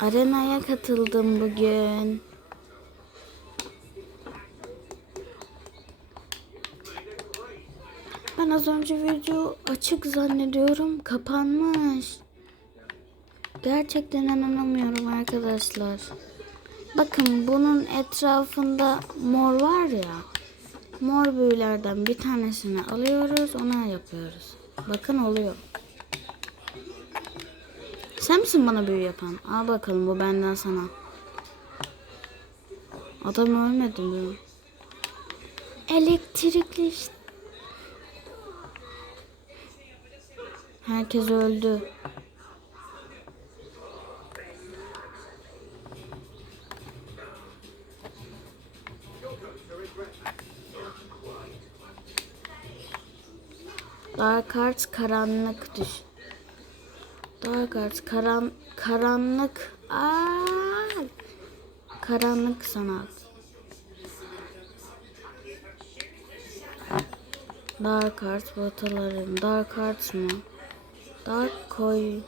Arenaya katıldım bugün. Ben az önce video açık zannediyorum. Kapanmış. Gerçekten inanamıyorum arkadaşlar. Bakın bunun etrafında mor var ya. Mor büyülerden bir tanesini alıyoruz. Ona yapıyoruz. Bakın oluyor. Sen misin bana büyü yapan? Al bakalım bu benden sana. Adam ölmedi mi? Elektrikli işte. Herkes öldü. Dark Arts karanlık düş. Dark karan karanlık. Aa! Karanlık sanat. Dark Arts bataların. Dark Arts mı? Dark koy.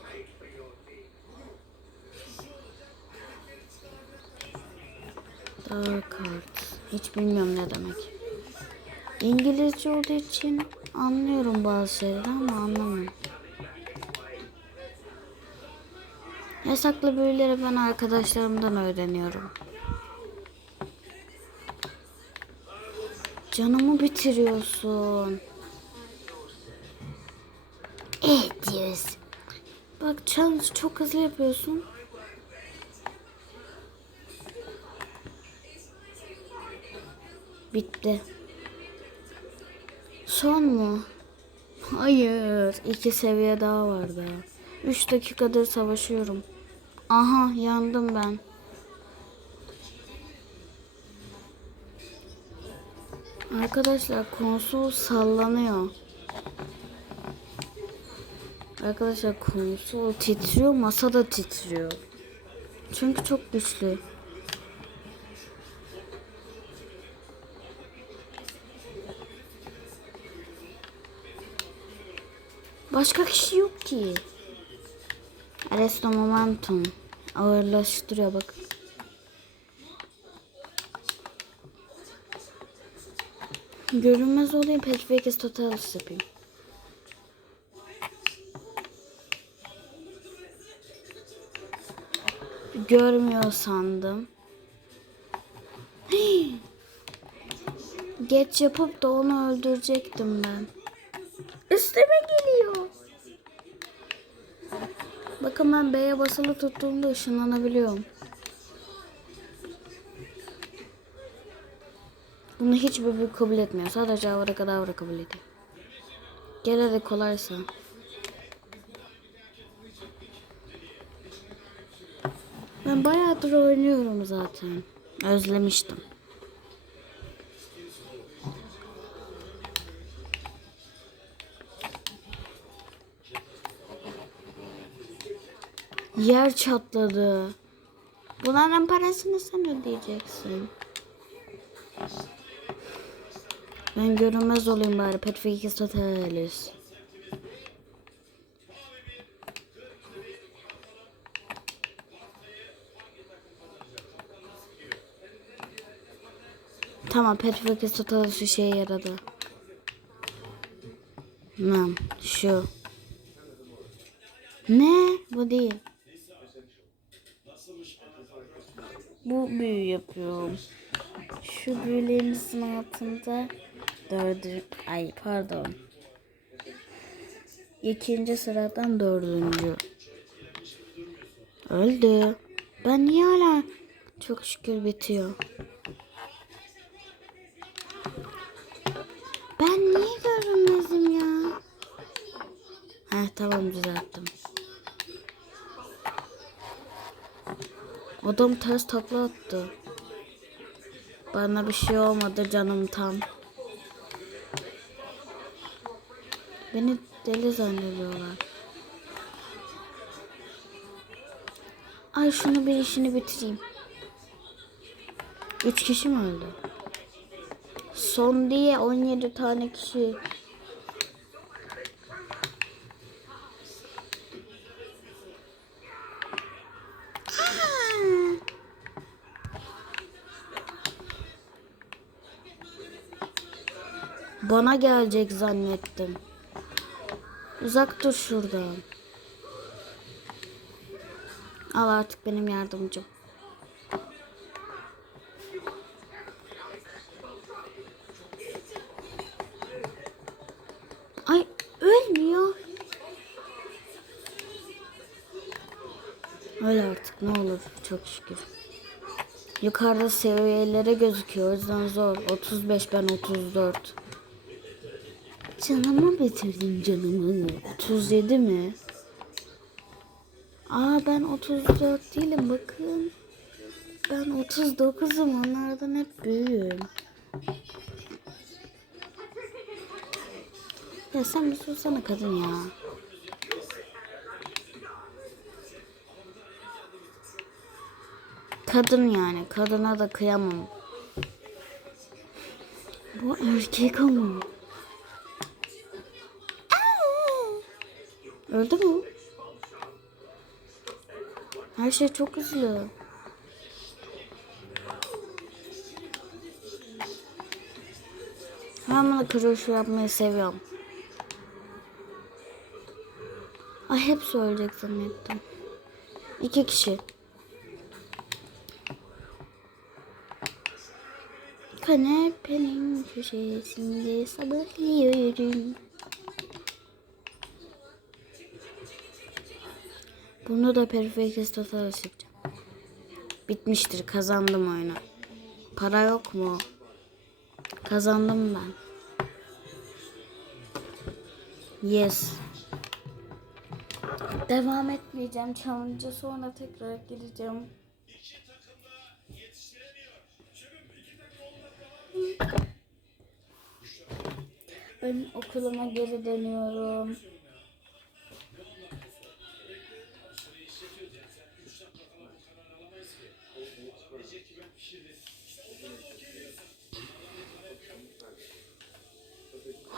Dark Arts. Hiç bilmiyorum ne demek. İngilizce olduğu için anlıyorum bazı şeyleri ama anlamıyorum. Yasaklı büyüleri ben arkadaşlarımdan öğreniyorum. Canımı bitiriyorsun. Evet diyorsun. Bak challenge çok hızlı yapıyorsun. Bitti. Son mu? Hayır. iki seviye daha var daha. Üç dakikadır savaşıyorum. Aha yandım ben. Arkadaşlar konsol sallanıyor. Arkadaşlar konsol titriyor, masa da titriyor. Çünkü çok güçlü. Başka kişi yok ki. Arresto momentum. Ağırlaştırıyor bak. Görünmez olayım. Peki peki total yapayım. Görmüyor sandım. Geç yapıp da onu öldürecektim ben. Üstüme geliyor. Bakın ben B'ye basılı tuttuğumda ışınlanabiliyorum. Bunu hiçbir büyük kabul etmiyor. Sadece avra kadavra kabul ediyor. Gel hadi kolaysa. Ben bayağıdır oynuyorum zaten. Özlemiştim. Yer çatladı. Bunların parasını sen ödeyeceksin. Ben görünmez olayım bari. Petrificus Totalis. Tamam Petrificus Totalis şeye yaradı. Tamam şu. Ne? Bu değil. Bu büyü yapıyorum. Şu büyülerimizin altında dördü, ay pardon. İkinci sıradan dördüncü. Öldü. Ben niye hala çok şükür bitiyor. Ben niye görünmezim ya? Heh tamam düzelttim. Adam ters takla attı. Bana bir şey olmadı canım tam. Beni deli zannediyorlar. Ay şunu bir işini bitireyim. Üç kişi mi öldü? Son diye 17 tane kişi. Bana gelecek zannettim. Uzak dur şuradan. Al artık benim yardımcım. Ay ölmüyor. Öyle artık ne olur çok şükür. Yukarıda seviyelere gözüküyor o yüzden zor. 35 ben 34. Canımı bitirdin canımı. 37 mi? Aa ben 34 değilim bakın. Ben 39'um onlardan hep büyüğüm. Ya sen bir sussana kadın ya. Kadın yani. Kadına da kıyamam. Bu erkek ama. Öldü mü? Her şey çok hızlı. Ben bunu kroşe yapmayı seviyorum. Ay hep söyleyecek zannettim. İki kişi. Kanepenin köşesinde sabahlıyorum. Bunu da Perfect Total yapacağım. Bitmiştir. Kazandım oyunu. Para yok mu? Kazandım ben. Yes. Devam etmeyeceğim. Challenge'a sonra tekrar gireceğim. Ben okuluma geri dönüyorum.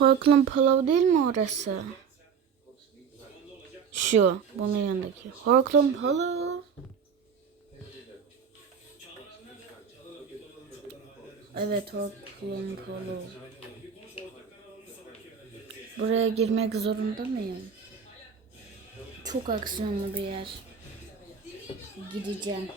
Horklum Palau değil mi orası? Şu, bunun yanındaki. Horklum Palau. Evet, Horklum Palau. Buraya girmek zorunda mıyım? Çok aksiyonlu bir yer. Gideceğim.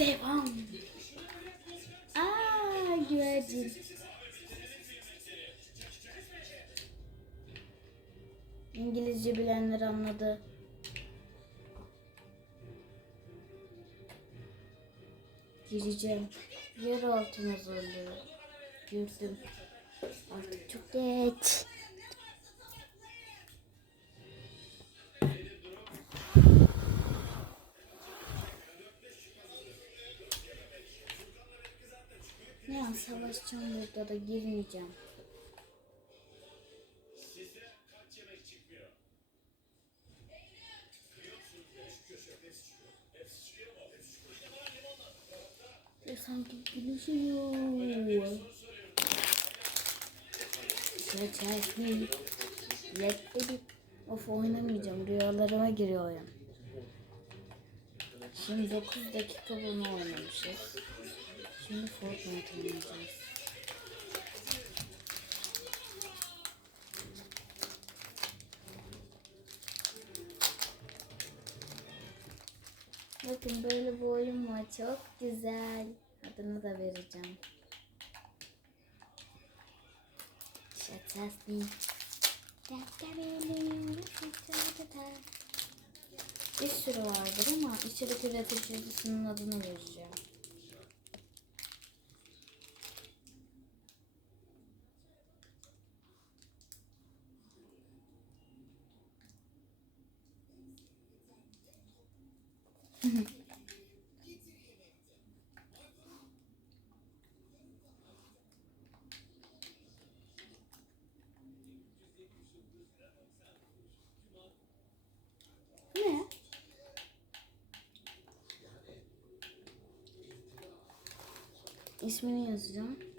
Devam. Aa güvercin. İngilizce bilenler anladı. Gireceğim. Yer altına zorluyor. Girdim. Artık çok geç. Ya savaşacağım burada da girmeyeceğim. Ya sanki gülüşüyor. Geçersin. Yetmedi. Of oynamayacağım. Rüyalarıma giriyor oyun. Şimdi 9 dakika bunu oynamışız. Şimdi Fortnite oynayacağız. Bakın böyle bir oyun var. Çok güzel. Adını da vereceğim. Şatasın. Bir sürü vardır ama içerik üreticisinin adını vereceğim. ne? İsmini yazacağım.